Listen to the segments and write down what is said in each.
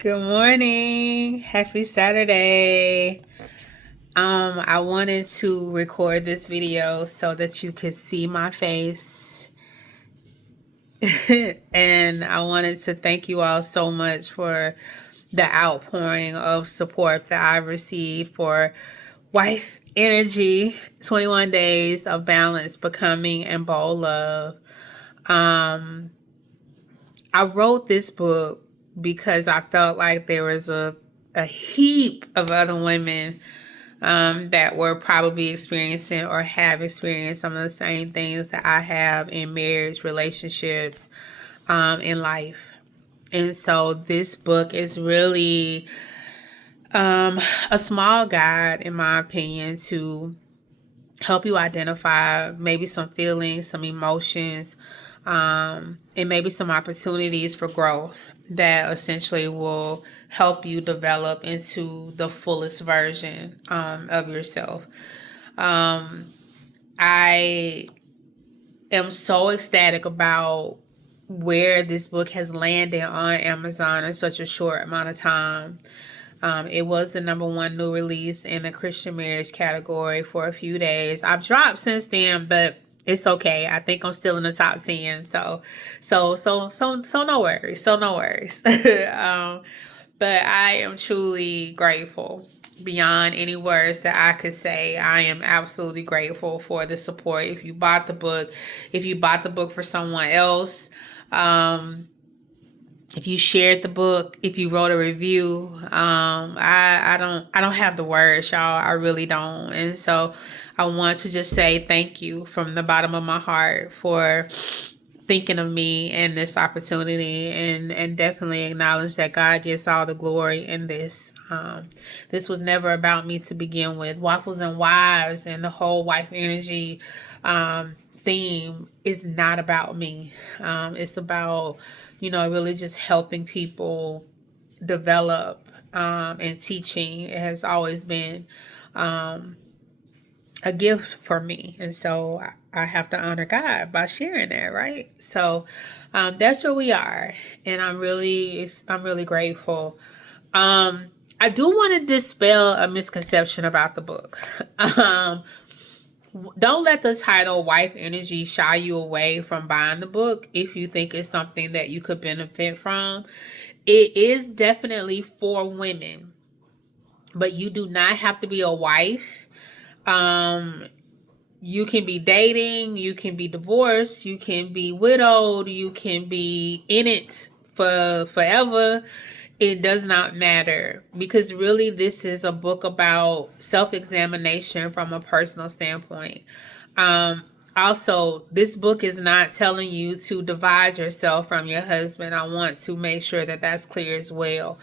Good morning. Happy Saturday. I wanted to record this video so that you could see my face. And I wanted to thank you all so much for the outpouring of support that I've received for Wife Energy 21 Days of Balance, Becoming, and Bold Love. Um, I wrote this book because I felt like there was a heap of other women that were probably experiencing or have experienced some of the same things that I have in marriage, relationships, in life. And so this book is really a small guide, in my opinion, to help you identify maybe some feelings, some emotions, and maybe some opportunities for growth that essentially will help you develop into the fullest version of yourself. I am so ecstatic about where this book has landed on Amazon in such a short amount of time. It was the number one new release in the Christian marriage category for a few days. I've dropped since then, but it's okay. I think I'm still in the top 10. So no worries. So no worries. But I am truly grateful beyond any words that I could say. I am absolutely grateful for the support. If you bought the book for someone else, if you shared the book, if you wrote a review, I don't have the words, y'all. I really don't. And so I want to just say thank you from the bottom of my heart for thinking of me and this opportunity, and definitely acknowledge that God gets all the glory in this. This was never about me to begin with. Waffles and Wives and the whole wife energy theme is not about me. It's about, really just helping people develop, and teaching. It has always been a gift for me. And so I have to honor God by sharing that, right? So that's where we are. And I'm really grateful. I do want to dispel a misconception about the book. um, don't let the title Wife Energy shy you away from buying the book if you think it's something that you could benefit from. It is definitely for women, but you do not have to be a wife. Um, you can be dating, you can be divorced, you can be widowed, you can be in it for forever. It does not matter, because really this is a book about self-examination from a personal standpoint. Um, Also, this book is not telling you to divide yourself from your husband. I want to make sure that that's clear as well.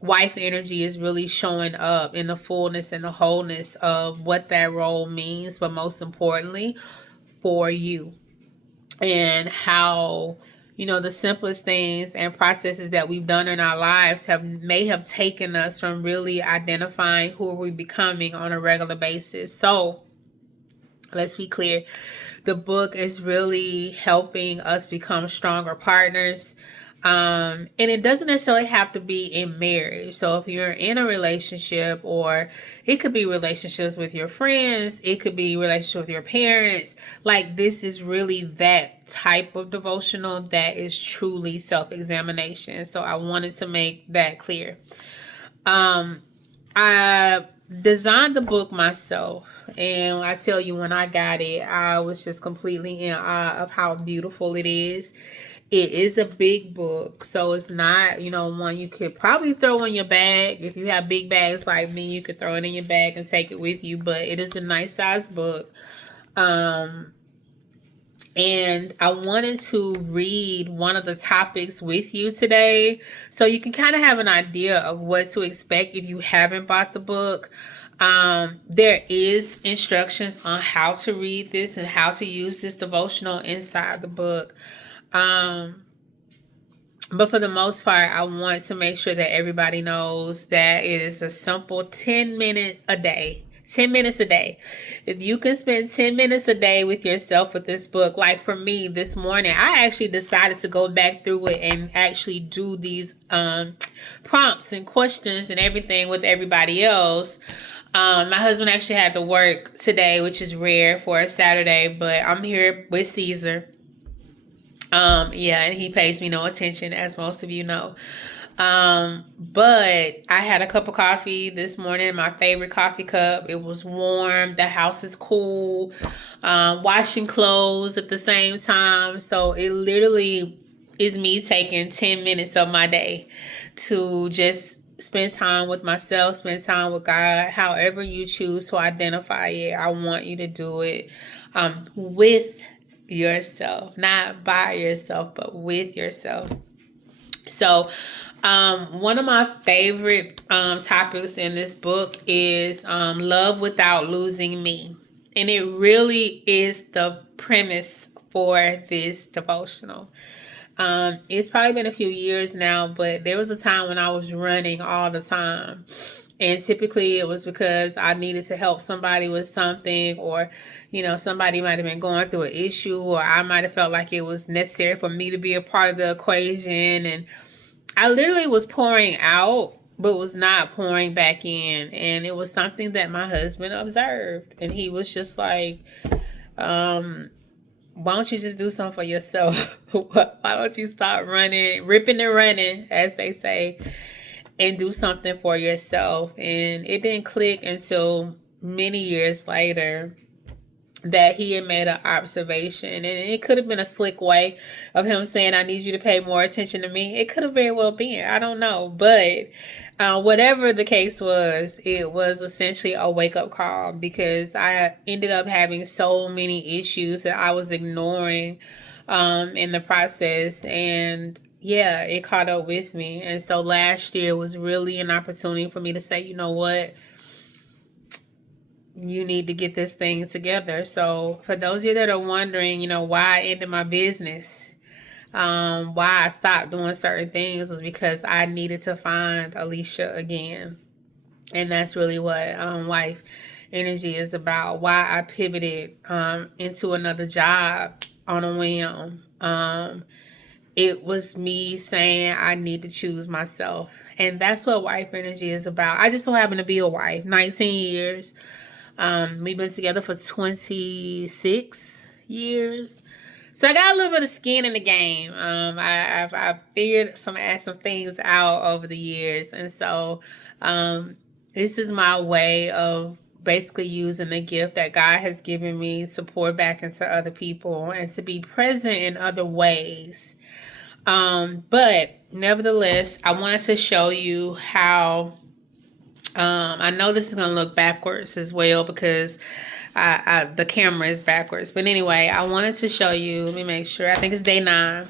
Wife energy is really showing up in the fullness and the wholeness of what that role means, but most importantly, for you, and how, the simplest things and processes that we've done in our lives may have taken us from really identifying who we're becoming on a regular basis. So let's be clear. The book is really helping us become stronger partners. And it doesn't necessarily have to be in marriage. So if you're in a relationship, or it could be relationships with your friends, it could be relationships with your parents. Like, this is really that type of devotional that is truly self-examination. So I wanted to make that clear. I designed the book myself, and I tell you, when I got it, I was just completely in awe of how beautiful it is. It is a big book, so it's not, one you could probably throw in your bag. If you have big bags like me, you could throw it in your bag and take it with you, but it is a nice size book. And I wanted to read one of the topics with you today so you can kind of have an idea of what to expect if you haven't bought the book. There is instructions on how to read this and how to use this devotional inside the book. But for the most part, I want to make sure that everybody knows that it is a simple 10 minute a day 10 minutes a day. If you can spend 10 minutes a day with yourself with this book, like for me this morning, I actually decided to go back through it and actually do these prompts and questions and everything with everybody else. My husband actually had to work today, which is rare for a Saturday, but I'm here with Caesar. Yeah, and he pays me no attention, as most of you know. But I had a cup of coffee this morning, my favorite coffee cup. It was warm. The house is cool. Washing clothes at the same time. So it literally is me taking 10 minutes of my day to just spend time with myself, spend time with God, however you choose to identify it. I want you to do it with yourself, not by yourself, but with yourself. So, one of my favorite topics in this book is love without losing me. And it really is the premise for this devotional. It's probably been a few years now, but there was a time when I was running all the time. And typically it was because I needed to help somebody with something, or, somebody might have been going through an issue, or I might have felt like it was necessary for me to be a part of the equation. And I literally was pouring out, but was not pouring back in. And it was something that my husband observed. And he was just like, why don't you just do something for yourself? Why don't you stop running, ripping and running, as they say, and do something for yourself? And it didn't click until many years later that he had made an observation, and it could have been a slick way of him saying, I need you to pay more attention to me. It could have very well been, I don't know, but whatever the case was, it was essentially a wake-up call, because I ended up having so many issues that I was ignoring in the process, and yeah, it caught up with me. And so last year was really an opportunity for me to say, you know what, you need to get this thing together. So for those of you that are wondering, why I ended my business, why I stopped doing certain things, was because I needed to find Alicia again. And that's really what Life Energy is about. Why I pivoted into another job on a whim. It was me saying I need to choose myself. And that's what Wife Energy is about. I just so happen to be a wife, 19 years. We've been together for 26 years. So I got a little bit of skin in the game. I've figured some things out over the years. And so this is my way of basically using the gift that God has given me to pour back into other people and to be present in other ways. But nevertheless, I wanted to show you how I know this is going to look backwards as well, because the camera is backwards. But anyway, I wanted to show you, let me make sure, I think it's day 9.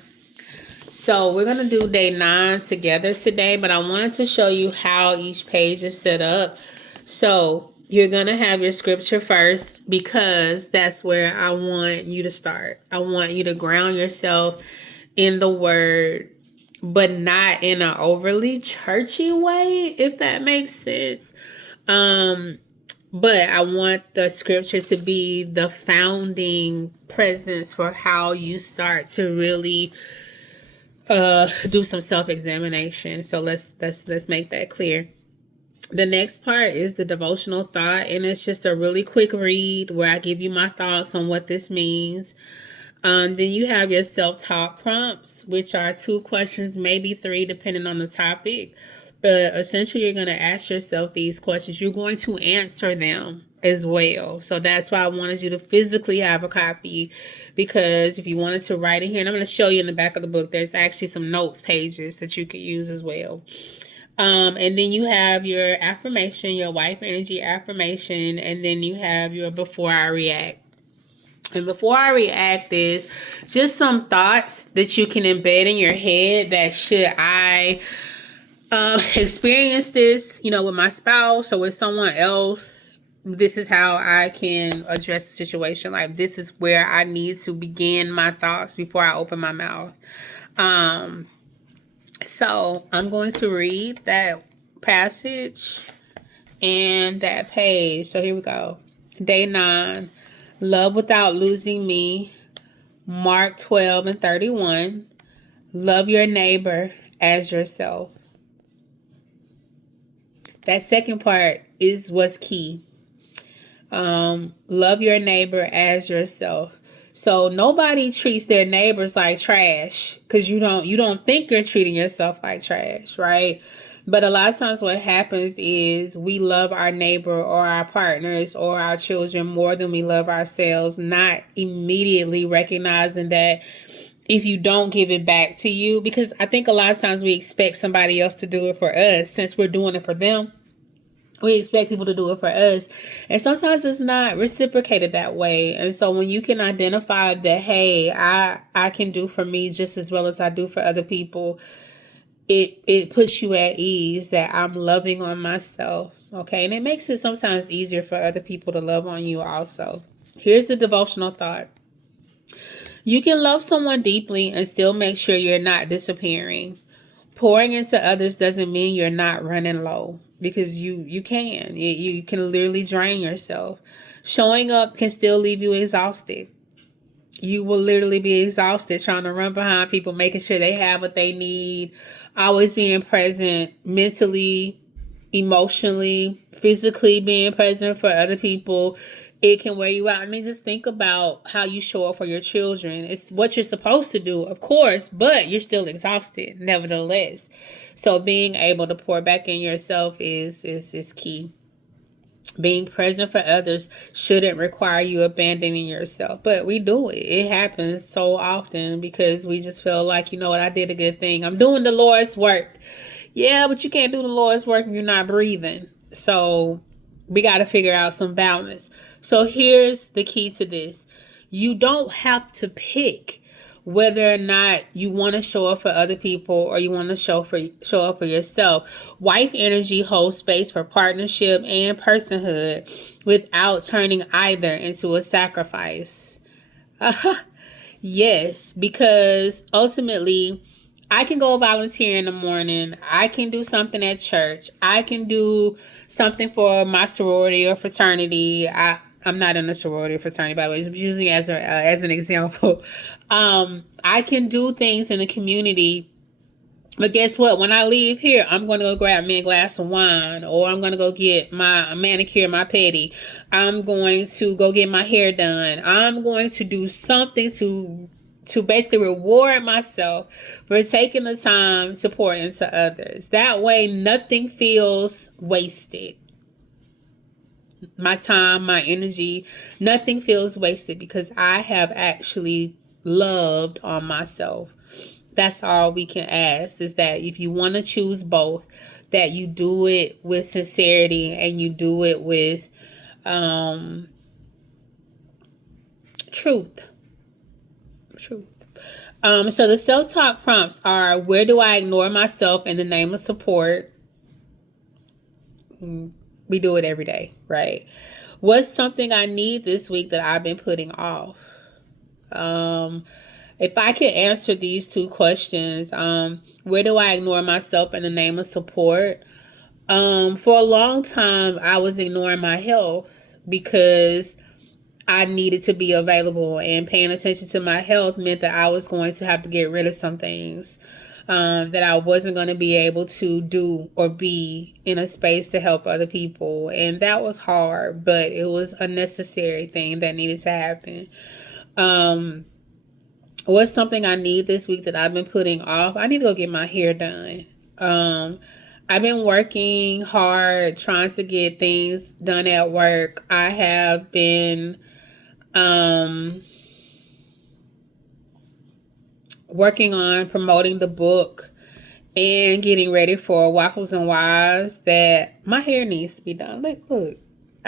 So we're going to do day 9 together today, but I wanted to show you how each page is set up. So you're going to have your scripture first, because that's where I want you to start. I want you to ground yourself in the word, but not in an overly churchy way, if that makes sense. But I want the scripture to be the founding presence for how you start to really do some self-examination. So let's make that clear. The next part is the devotional thought, and it's just a really quick read where I give you my thoughts on what this means. Then you have your self-talk prompts, which are 2 questions, maybe 3, depending on the topic. But essentially, you're going to ask yourself these questions. You're going to answer them as well. So that's why I wanted you to physically have a copy, because if you wanted to write it here, and I'm going to show you in the back of the book, there's actually some notes pages that you could use as well. And then you have your affirmation, your Wife Energy affirmation, and then you have your before I react. And before I react is just some thoughts that you can embed in your head, that should I experience this, with my spouse or with someone else, this is how I can address the situation. Like, this is where I need to begin my thoughts before I open my mouth. So I'm going to read that passage. and that page. So here we go. Day 9, love without losing me. Mark 12:31. Love your neighbor as yourself. That second part is what's key. Love your neighbor as yourself. So nobody treats their neighbors like trash, because you don't think you're treating yourself like trash, right? But a lot of times what happens is we love our neighbor or our partners or our children more than we love ourselves, not immediately recognizing that if you don't give it back to you, because I think a lot of times we expect somebody else to do it for us since we're doing it for them. We expect people to do it for us, and sometimes it's not reciprocated that way. And so when you can identify that, hey, I can do for me just as well as I do for other people, it puts you at ease that I'm loving on myself. Okay, and it makes it sometimes easier for other people to love on you also. Here's the devotional thought. You can love someone deeply and still make sure you're not disappearing. Pouring into others doesn't mean you're not running low, because you can. You can literally drain yourself. Showing up can still leave you exhausted. You will literally be exhausted trying to run behind people, making sure they have what they need, always being present mentally, emotionally, physically being present for other people. It can wear you out. I mean, just think about how you show up for your children. It's what you're supposed to do, of course, but you're still exhausted nevertheless. So being able to pour back in yourself is key. Being present for others shouldn't require you abandoning yourself, but we do it. It happens so often because we just feel like, you know what, I did a good thing. I'm doing the Lord's work. Yeah, but you can't do the Lord's work if you're not breathing. So we got to figure out some balance. So here's the key to this. You don't have to pick whether or not you want to show up for other people or you want to show up for yourself. Wife energy holds space for partnership and personhood without turning either into a sacrifice. Yes, because ultimately I can go volunteer in the morning. I can do something at church. I can do something for my sorority or fraternity. I'm not in a sorority or fraternity, by the way. I'm using it as an example. I can do things in the community. But guess what? When I leave here, I'm going to go grab me a glass of wine, or I'm going to go get my manicure, my pedi. I'm going to go get my hair done. I'm going to do something to basically reward myself for taking the time to pour into others. That way, nothing feels wasted. My time, my energy, nothing feels wasted because I have actually loved on myself. That's all we can ask, is that if you want to choose both, that you do it with sincerity and you do it with truth. So the self-talk prompts are: where do I ignore myself in the name of support? We do it every day, right? What's something I need this week that I've been putting off? If I could answer these two questions, where do I ignore myself in the name of support? For a long time, I was ignoring my health because I needed to be available, and paying attention to my health meant that I was going to have to get rid of some things that I wasn't going to be able to do or be in a space to help other people. And that was hard, but it was a necessary thing that needed to happen. What's something I need this week that I've been putting off? I need to go get my hair done. I've been working hard trying to get things done at work. I have been working on promoting the book and getting ready for Waffles and Wives. That my hair needs to be done. Look.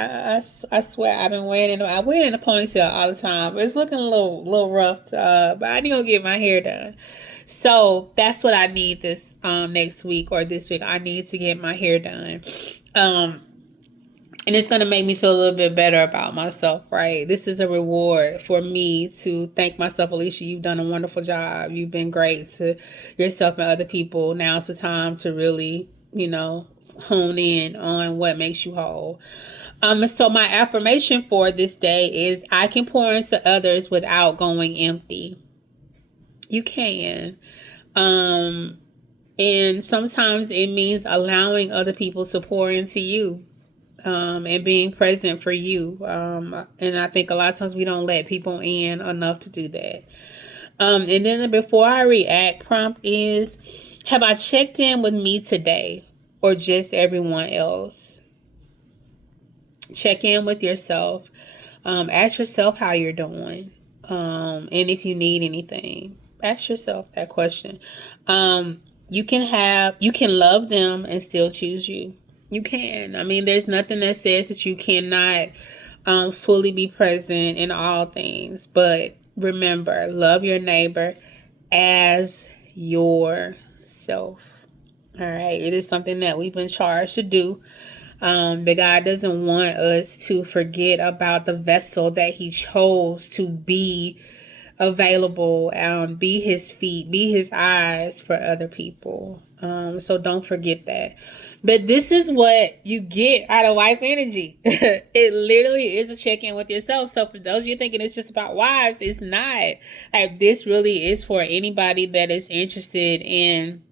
I swear I wear it in a ponytail all the time, but it's looking a little rough. But I need to get my hair done. So that's what I need this next week or this week. I need to get my hair done. And it's going to make me feel a little bit better about myself, right? This is a reward for me to thank myself. Alicia, you've done a wonderful job. You've been great to yourself and other people. Now it's the time to really hone in on what makes you whole. So my affirmation for this day is I can pour into others without going empty. You can. Um, and sometimes it means allowing other people to pour into you. And being present for you. And I think a lot of times we don't let people in enough to do that. And then the before I react prompt is, have I checked in with me today or just everyone else? Check in with yourself. Ask yourself how you're doing. And if you need anything, ask yourself that question. You can love them and still choose you. You can. I mean, there's nothing that says that you cannot fully be present in all things. But remember, love your neighbor as yourself. All right. It is something that we've been charged to do. That God doesn't want us to forget about the vessel that He chose to be available, be His feet, be His eyes for other people. So don't forget that. But this is what you get out of wife energy. It literally is a check-in with yourself. So for those of you thinking it's just about wives, it's not. Like, this really is for anybody that is interested in,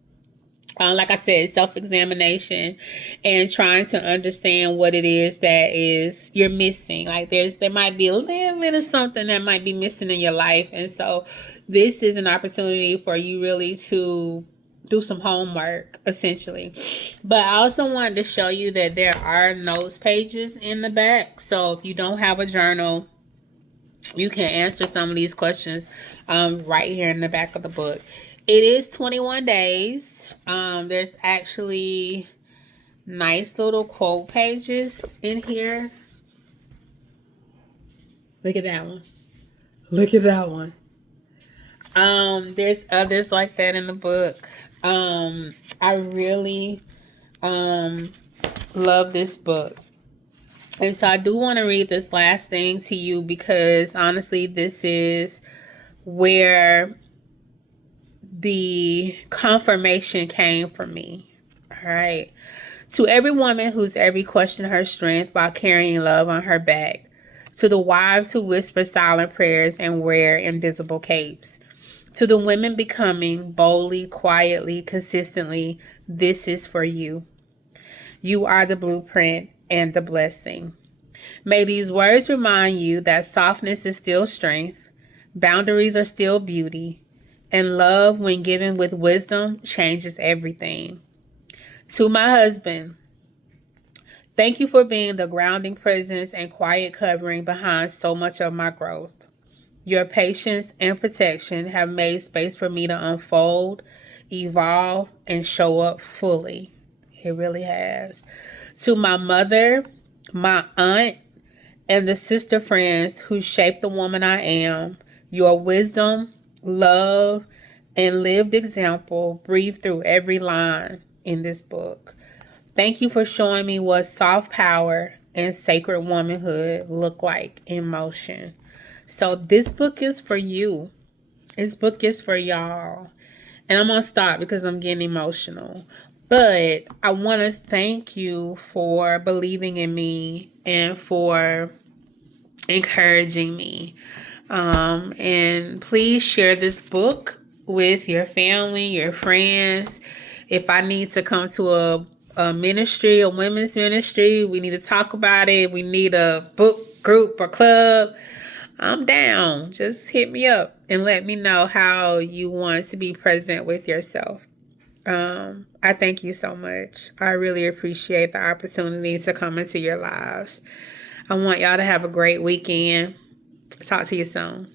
like I said, self-examination and trying to understand what it is that is you're missing. Like, there might be a little bit of something that might be missing in your life. And so this is an opportunity for you really to do some homework, essentially. But I also wanted to show you that there are notes pages in the back. So if you don't have a journal, you can answer some of these questions right here in the back of the book. It is 21 days. There's actually nice little quote pages in here. Look at that one. Look at that one. There's others like that in the book. I really love this book. And so I do want to read this last thing to you because honestly, this is where the confirmation came for me. All right. To every woman who's ever questioned her strength while carrying love on her back. To the wives who whisper silent prayers and wear invisible capes. To the women becoming boldly, quietly, consistently, this is for you. You are the blueprint and the blessing. May these words remind you that softness is still strength, boundaries are still beauty, and love, when given with wisdom, changes everything. To my husband, thank you for being the grounding presence and quiet covering behind so much of my growth. Your patience and protection have made space for me to unfold, evolve, and show up fully. It really has. To my mother, my aunt, and the sister friends who shaped the woman I am, your wisdom, love, and lived example breathe through every line in this book. Thank you for showing me what soft power and sacred womanhood look like in motion. So this book is for you. This book is for y'all. And I'm going to stop because I'm getting emotional. But I want to thank you for believing in me and for encouraging me. And please share this book with your family, your friends. If I need to come to a ministry, a women's ministry, we need to talk about it. We need a book group or club. I'm down. Just hit me up and let me know how you want to be present with yourself. I thank you so much. I really appreciate the opportunity to come into your lives. I want y'all to have a great weekend. Talk to you soon.